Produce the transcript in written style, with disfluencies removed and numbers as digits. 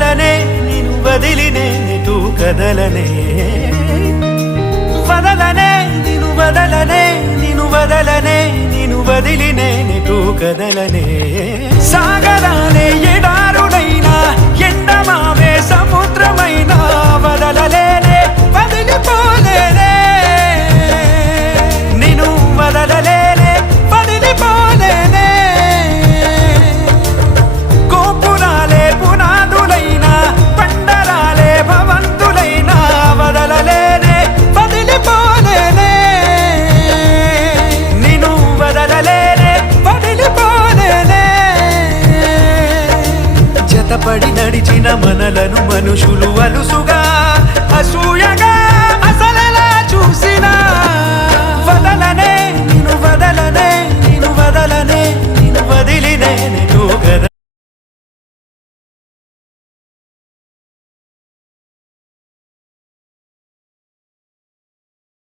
వదలనే నిను వదిలినే నిటు కదలనే వదలనే నిను వదలనే నిను వదలనే నిను వదిలినే నిటు కదలనే సాగరాలే ఎడారుడైనా ఎండమావే సముద్రమైనా వదలలేనే వదిలిపోలేనే నిను వదలలేనే వదిలిపోలేనే గోపురాలే పునాదులైనా పండరాలే భవంతులైనా వదలలేనే వదిలిపోలేనే నిను వదలలేనే వదిలిపోలేనే జతపడి నడిచిన మనలను మనుషులు అలుసుగా అసూయగా అసలలా చూసినా